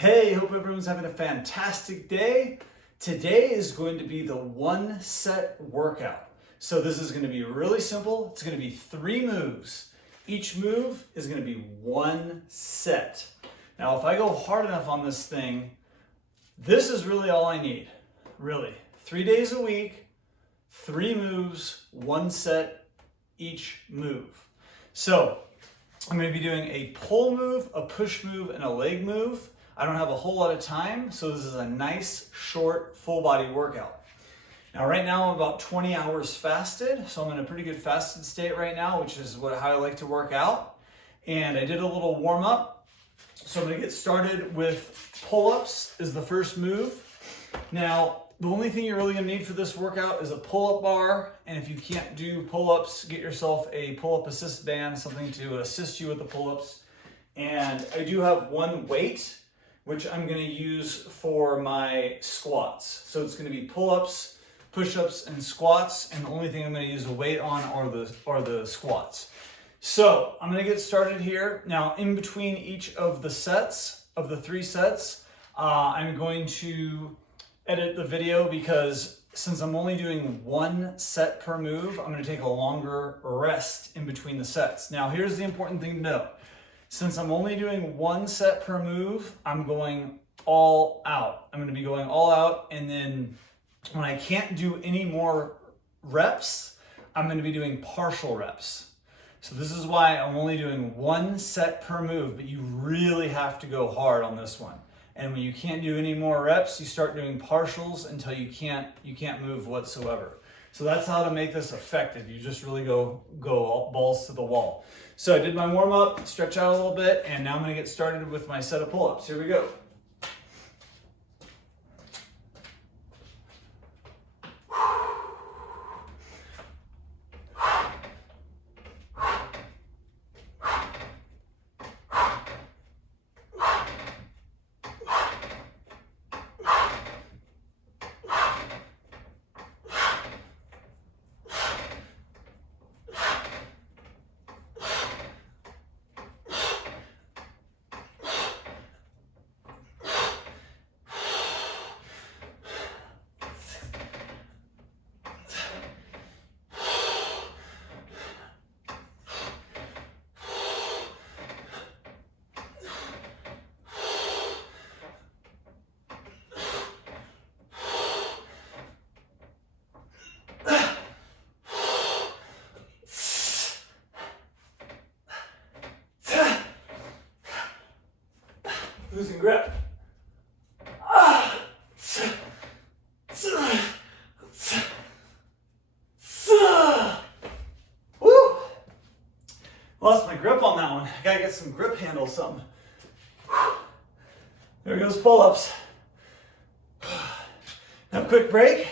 Hey, hope everyone's having a fantastic day. Today is going to be the one set workout. So this is going to be really simple. It's going to be 3 moves. Each move is going to be 1 set. Now, if I go hard enough on this thing, this is really all I need. Really. 3 days a week, 3 moves, 1 set each move. So I'm going to be doing a pull move, a push move, and a leg move. I don't have a whole lot of time, so this is a nice, short, full body workout. Now, right now I'm about 20 hours fasted, so I'm in a pretty good fasted state right now, which is how I like to work out. And I did a little warm up, so I'm gonna get started with pull-ups is the first move. Now, the only thing you're really gonna need for this workout is a pull-up bar, and if you can't do pull-ups, get yourself a pull-up assist band, something to assist you with the pull-ups. And I do have 1 weight, which I'm going to use for my squats. So it's going to be pull-ups, push-ups, and squats, and the only thing I'm going to use a weight on are the squats. So I'm going to get started here. Now, in between each of the sets, of the 3 sets, I'm going to edit the video because since I'm only doing 1 set per move, I'm going to take a longer rest in between the sets. Now, here's the important thing to know. Since I'm only doing 1 set per move, I'm going all out. I'm going to be going all out, and then when I can't do any more reps, I'm going to be doing partial reps. So this is why I'm only doing 1 set per move, but you really have to go hard on this one. And when you can't do any more reps, you start doing partials until you can't move whatsoever. So that's how to make this effective. You just really go balls to the wall. So I did my warm up, stretch out a little bit, and now I'm gonna get started with my set of pull-ups. Here we go. Losing grip. Woo! Lost my grip on that one. I gotta get some grip handle, something. There goes pull-ups. Now, quick break.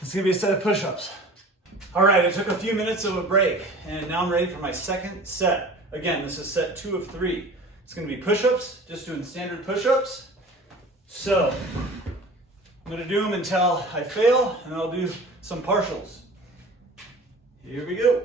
It's gonna be a set of push-ups. All right, I took a few minutes of a break, and now I'm ready for my second set. Again, this is set 2 of 3. It's going to be push-ups, just doing standard push-ups. So I'm going to do them until I fail, and I'll do some partials. Here we go.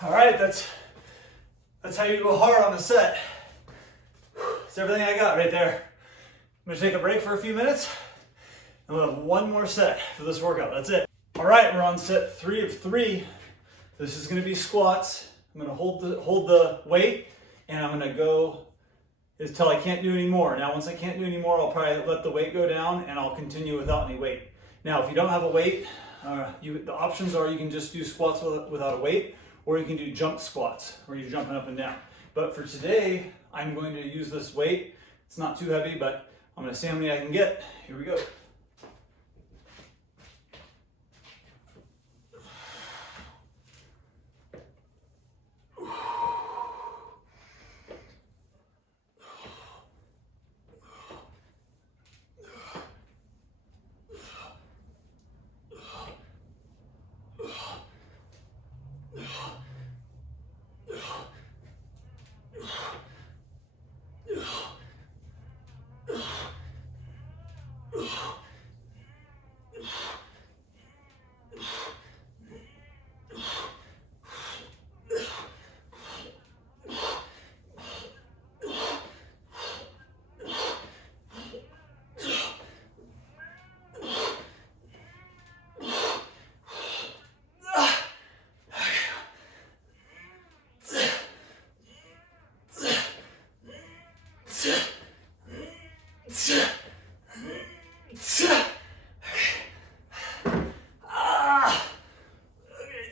All right, that's how you go hard on the set. That's everything I got right there. I'm gonna take a break for a few minutes, and we'll have one more set for this workout. That's it. All right, we're on set 3 of 3. This is gonna be squats. I'm gonna hold the weight, and I'm gonna go until I can't do any more. Now, once I can't do any more, I'll probably let the weight go down and I'll continue without any weight. Now, if you don't have a weight, the options are you can just do squats without a weight, or you can do jump squats where you're jumping up and down. But for today, I'm going to use this weight. It's not too heavy, but I'm gonna see how many I can get. Here we go.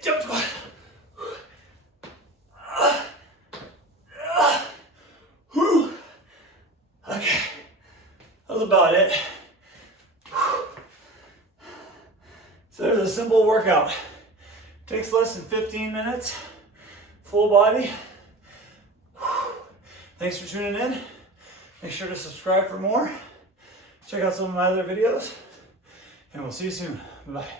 Jump squat. Okay, that was about it. So there's a simple workout. Takes less than 15 minutes, full body. Thanks for tuning in. Make sure to subscribe for more. Check out some of my other videos, and we'll see you soon. Bye.